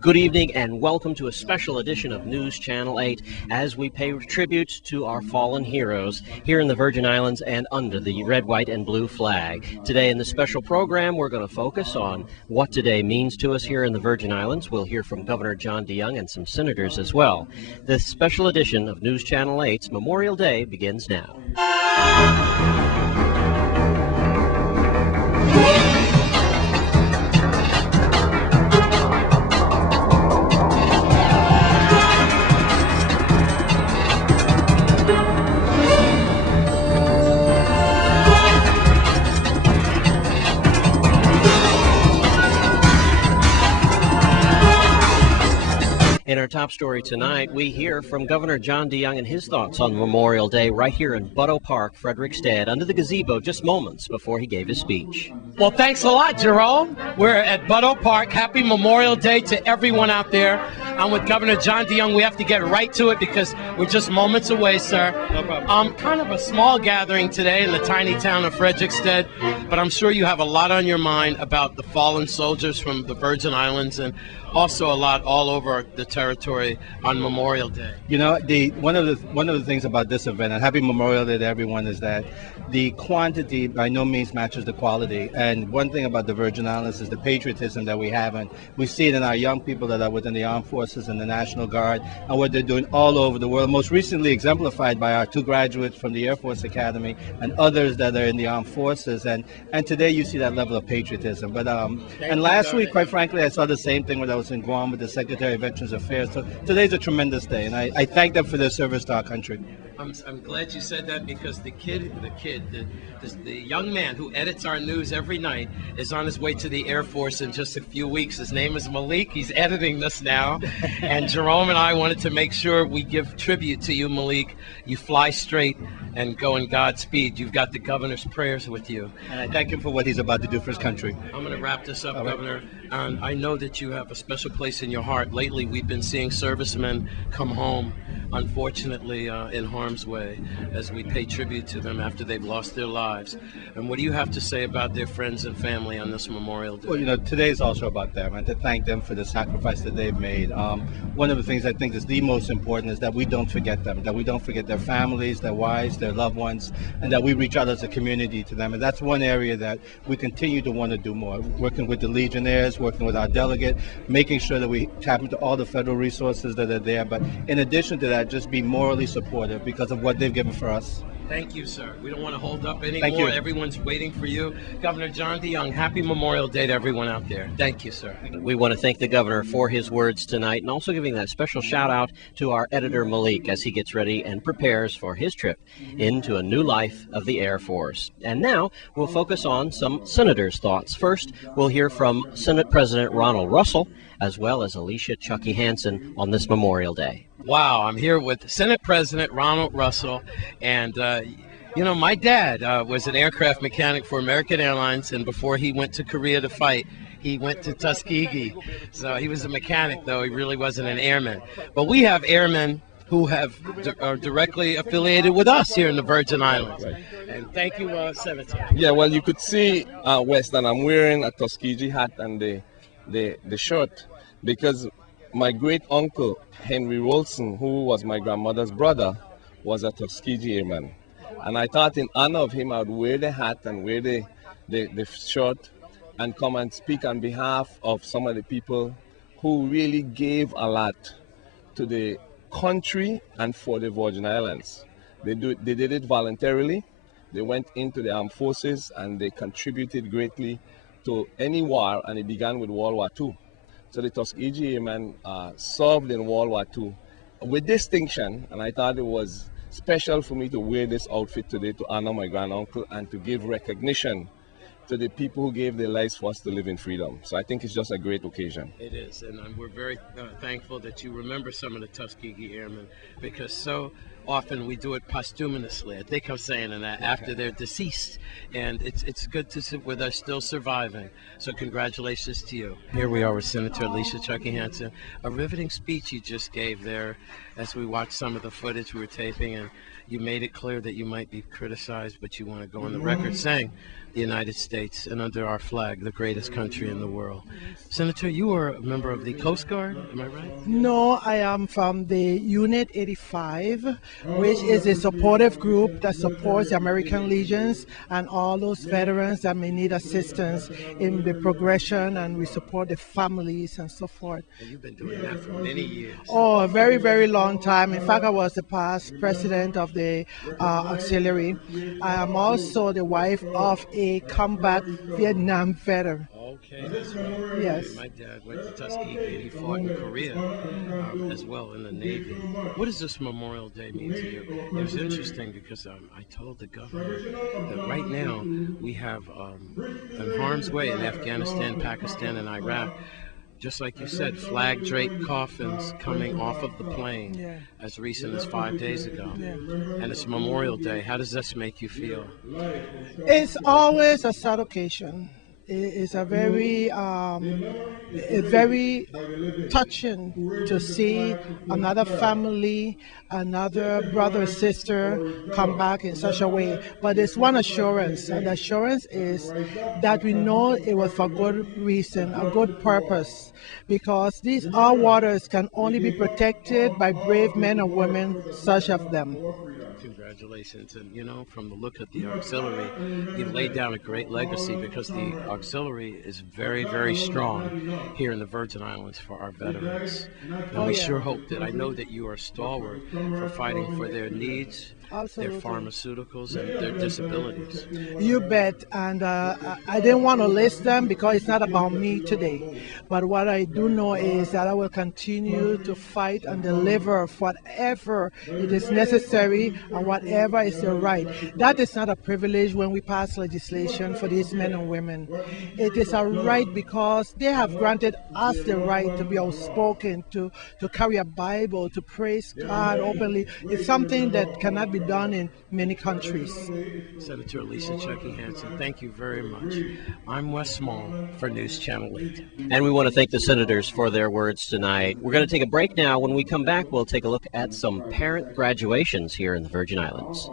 Good evening and welcome to a special edition of News Channel 8 as we pay tribute to our fallen heroes here in the Virgin Islands and under the red, white, and blue flag. Today in the special program, we're going to focus on what today means to us here in the Virgin Islands. We'll hear from Governor John DeYoung and some senators as well. This special edition of News Channel 8's Memorial Day begins now. In our top story tonight, we hear from Governor John DeYoung and his thoughts on Memorial Day right here in Butto Park, Frederiksted, under the gazebo just moments before he gave his speech. Well, thanks a lot, Jerome. We're at Butto Park. Happy Memorial Day to everyone out there. I'm with Governor John DeYoung. We have to get right to it because we're just moments away, sir. No problem. Kind of a small gathering today in the tiny town of Frederiksted, but I'm sure you have a lot on your mind about the fallen soldiers from the Virgin Islands and also a lot all over the territory on Memorial Day. You know, one of the things about this event, and happy Memorial Day to everyone, is that the quantity by no means matches the quality. And one thing about the Virgin Islands is the patriotism that we have, and we see it in our young people that are within the armed forces and the National Guard, and what they're doing all over the world. Most recently exemplified by our two graduates from the Air Force Academy and others that are in the armed forces. And today you see that level of patriotism. But and last week, quite frankly, I saw the same thing when I was in Guam with the Secretary of Veterans Affairs. So today's a tremendous day, and I thank them for their service to our country. I'm glad you said that because the young man who edits our news every night is on his way to the Air Force in just a few weeks. His name is Malik. He's editing this now. And Jerome and I wanted to make sure we give tribute to you, Malik. You fly straight and go in Godspeed. You've got the governor's prayers with you. And I thank him for what he's about to do for his country. I'm going to wrap this up, Governor. I know that you have a special place in your heart. Lately, we've been seeing servicemen come home, unfortunately, in harm's way, as we pay tribute to them after they've lost their lives. And what do you have to say about their friends and family on this Memorial Day? Well, you know, today is also about them, and to thank them for the sacrifice that they've made. One of the things I think is the most important is that we don't forget them, that we don't forget their families, their wives, their loved ones, and that we reach out as a community to them. And that's one area that we continue to want to do more, working with the Legionnaires, working with our delegate, making sure that we tap into all the federal resources that are there. But in addition to that, just be morally supportive because of what they've given for us. Thank you, sir. We don't want to hold up Thank anymore. you. Everyone's waiting for you. Governor John DeYoung, happy Memorial Day to everyone out there. Thank you, sir. We want to thank the governor for his words tonight and also giving that special shout out to our editor Malik as he gets ready and prepares for his trip into a new life of the Air Force. And now we'll focus on some senators' thoughts. First, we'll hear from Senate President Ronald Russell as well as Alicia Chucky Hansen on this Memorial Day. Wow, I'm here with Senate President Ronald Russell, and you know, my dad was an aircraft mechanic for American Airlines, and before he went to Korea to fight, he went to Tuskegee. So he was a mechanic, though he really wasn't an airman. But we have airmen who are directly affiliated with us here in the Virgin Islands. Right. And thank you, Senator. Yeah, well, you could see, Weston, I'm wearing a Tuskegee hat and the shirt because my great uncle, Henry Wilson, who was my grandmother's brother, was a Tuskegee airman. And I thought in honor of him, I would wear the hat and wear the shirt and come and speak on behalf of some of the people who really gave a lot to the country and for the Virgin Islands. They did it voluntarily. They went into the armed forces and they contributed greatly to any war, and it began with World War II. So the Tuskegee Airmen served in World War II with distinction, and I thought it was special for me to wear this outfit today to honor my granduncle and to give recognition to the people who gave their lives for us to live in freedom. So I think it's just a great occasion. It is, and we're very thankful that you remember some of the Tuskegee Airmen, because so often we do it posthumously. I think I'm saying that after they're deceased, and it's good to see where they're still surviving. So congratulations to you. Here we are with Senator Alicia Chucky Hansen. A riveting speech you just gave there as we watched some of the footage we were taping, and you made it clear that you might be criticized, but you want to go on the record saying the United States and under our flag, the greatest country in the world. Senator, you were a member of the Coast Guard, am I right? No, I am from the Unit 85, which is a supportive group that supports the American Legions and all those veterans that may need assistance in the progression, and we support the families and so forth. And you've been doing that for many years. Oh, a very, very long time. In fact, I was the past president of the auxiliary. I am also the wife of a combat Vietnam veteran. Okay, that's right. Yes. My dad went to Tuskegee. He fought in Korea as well in the Navy. What does this Memorial Day mean to you? It was interesting because I told the governor that right now we have in harm's way in Afghanistan, Pakistan, and Iraq, just like you said, flag draped coffins coming off of the plane as recent as 5 days ago. And it's Memorial Day. How does this make you feel? It's always a sad occasion. It's a very touching to see another family, another brother or sister come back in such a way. But there's one assurance, and the assurance is that we know it was for good reason, a good purpose, because these our waters can only be protected by brave men and women such of them. Congratulations. And you know, from the look at the auxiliary, you've laid down a great legacy, because the auxiliary is very, very strong here in the Virgin Islands for our veterans. And we sure hope that, I know that you are stalwart for fighting for their needs, Absolutely. their pharmaceuticals, and their disabilities. You bet. And I didn't want to list them because it's not about me today. But what I do know is that I will continue to fight and deliver for whatever it is necessary and whatever is the right. That is not a privilege when we pass legislation for these men and women. It is a right because they have granted us the right to be outspoken, to carry a Bible, to praise God openly. It's something that cannot be done in many countries. Senator Lisa Chucky Hansen, thank you very much. I'm Wes Small for News Channel 8. And we want to thank the senators for their words tonight. We're going to take a break now. When we come back, we'll take a look at some parent graduations here in the Virgin Islands.